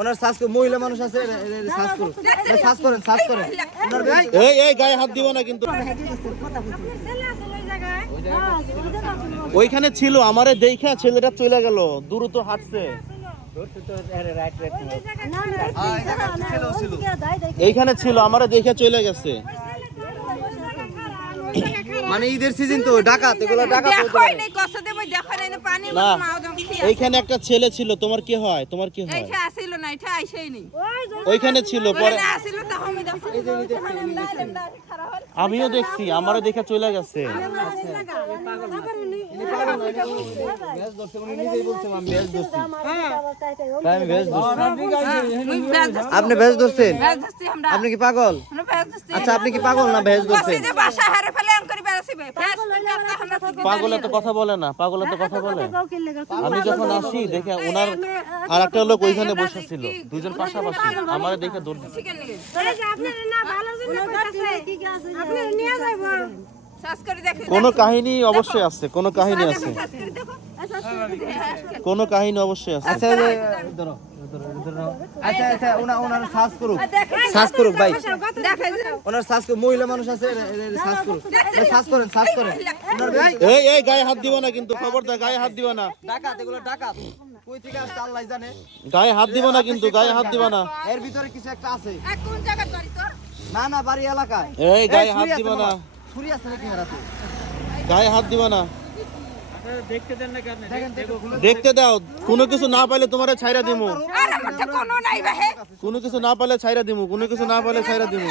ওনার শ্বাস মহিলা মানুষ আছে শ্বাস করুন শ্বাস করেন। শ্বাস করেন এই এই গায়ে হাত দিব না কিন্তু। ওইখানে ছিল আমারে দেখা ছেলেটা চলে গেল দ্রুত হাঁটছে। এইখানে ছিল আমারে দেখে চলে গেছে। মানে ঈদের সিজন তো ডাকাত এগুলো ডাকাত নাই কষ্ট দেবো দেখোই নাই পানি না মাও দম এইখানে একটা ছেলে ছিল তোমার কি হয় তোমার কি হয় আসিল না এটা আইসেই নেই ওইখানে ছিল পরে আসিল আমিও দেখছি আমারও দেখে চলে গেছে আপনি ভেজ ধরছেন আপনি কি পাগল আচ্ছা আপনি কি পাগল না ধরছেন যে বাসা হারে ফেলে করে পাগলে তো কথা বলে না পাগলে তো কথা বলে। আমি যখন আসি দেখে ওনার আর একটা লোক ওইখানে বসে ছিল। দুজন পাশাপাশি। আমার দেখে দৌড় দিচ্ছে। কোনো কাহিনী অবশ্যই আছে কোনো কাহিনী আছে। শ্বাস করে দেখো। কোনো কাহিনী অবশ্যই আছে। আচ্ছা ধরো, ধরো। আচ্ছা আচ্ছা ওনা- ওনার শ্বাস করুক। করুক ভাই। ওনার শ্বাস করুক মহিলা মানুষ আছে করুক। করেন শ্বাস করেন। এই এই গায়ে হাত দিব না কিন্তু খবরদার গায়ে হাত দিব না। ডাকাত এগুলো ডাকাত। কই থেকে আসছে আল্লাহ জানে। গায়ে হাত দিব না কিন্তু গায়ে হাত দিব না। এর ভিতরে কিছু একটা আছে। কোন বাড়ি তোর? না না বাড়ি এলাকায়। এই গায়ে হাত দিব না। ছুরি আছে নাকি এর হাতে? গায়ে হাত দিব না দেখেন তো একটু খুলে- দেখতে দাও কোনো কিছু না পাইলে তোমারে ছাইরা দিমু। কোনো নাই বাহে কোনো কিছু না পাইলে ছাইরা দিমু কোনো কিছু না পাইলে ছাইরা দিমু।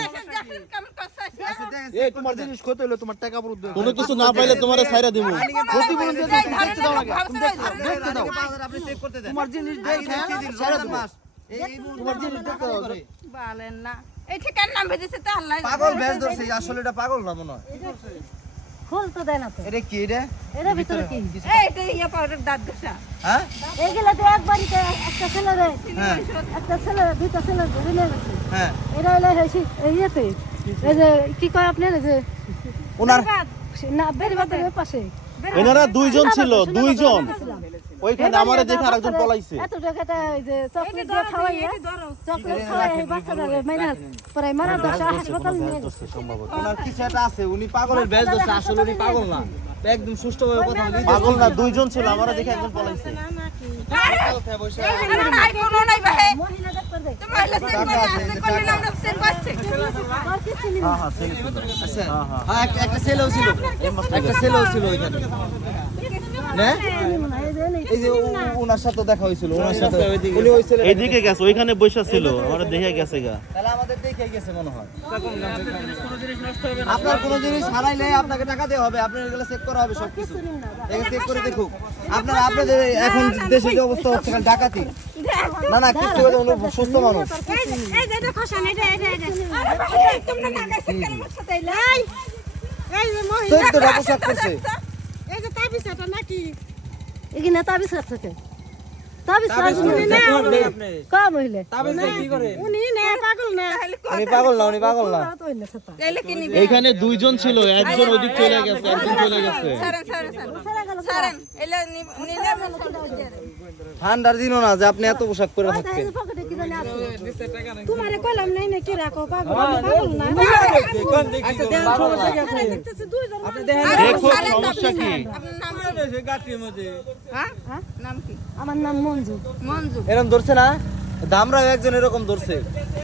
এই তোমার জিনিস হলো তোমার টাকা কোনো কিছু না পাইলে তোমারে ছাইরা দিমু। ক্ষতিপূরণ দিয়ে এই দিন, দেখতে দাও দেখতে দাও, আপনি চেক করতে দেন। তোমার জিনিস দেখে ছেড়ে দেবো। এই- এই তোমার জিনিস দেখতে দাও। বলেন না। এই ঠিকার নাম ভেজেছে তো আল্লাহ। পাগল ধরছে আসলে এটা পাগল না মনে হয়। ফুল তো দেয় না তো এটা কি এটা এটা ভিতরে কি এটা ইয়া পাউডার দাঁত ঘষা হ্যাঁ এইগুলা তো এক বাড়িতে একটা ছেলে রে হ্যাঁ একটা ছেলে দুইটা ছেলে ধরে নিয়ে গেছে হ্যাঁ এরা হলো ইয়েতে এই যে কি কয় আপনার এই যে ওনার না বেরিবাদের পাশে এনারা দুইজন ছিল দুইজন ওইখানে আমারে দেখে আরেকজন পলাইছে। এত টাকাটা এই যে চকলেট দিয়ে খাওয়াইয়া চকলেট খাওয়াই বাচ্চারা মাইনা পরে মারা দশা হাসপাতাল নিয়ে গেছে। ওনার কিছু একটা আছে? উনি পাগলের ব্যাস ধরছে আসলে উনি পাগল না। একদম সুষ্ঠুভাবে কথা বলি। পাগল না দুইজন ছিল আমারে দেখে একজন পলাইছে। একটা- ছেলেও ছিল? একটা ছেলেও ছিল ওইখানে। এই যে ওনার সাথে দেখা হয়েছিল ওনার সাথে। উনি ওই ছেলে এইদিকে গেছে ওইখানে বসে ছিল আমারে দেখে গেছে। গা। তাহলে আমাদের দেখে গেছে মনে হয়। আপনার কোনো জিনিস হারাইলে আপনাকে টাকা দেওয়া হবে আপনার এগুলো চেক করা হবে এগুলো চেক করে দেখুক। আপনার আপনাদের এখন দেশে যে অবস্থা হচ্ছে ডাকাতি। না না কিছু হলে উনি সুস্থ মানুষ। এই যে এটা খসান এটা এটা এটা আরে তোমরা না গাইছে কেন সাথে? লাই এই যে মহিলা চোদ্দটা করছে এই যে তাবিজ এটা নাকি? এখানে তাবিজ কে তাবিজ উনি না কম হইলে। উনি না পাগল না। উনি পাগল না উনি পাগল না। তো তাইলে কি নিবে এইখানে দুইজন ছিল একজন ওদিক চলে গেছে একজন চলে গেছে। সারেন সারেন সারেন। সারেন এলে নি- নিলে ঠান্ডার দিনও না যে আপনি এত পোশাক করে থাকতেন। এই পকেটে কি জানি আছে। তোমারে কইলাম নাই নাকি রাখো পাগল পাগল না। দেখতেছি দুইজন সমস্যা কি? কি? হ্যাঁ নাম কি আমার নাম মঞ্জু। মঞ্জু। এরকম ধরছে না? দামরাও একজন এরকম ধরছে।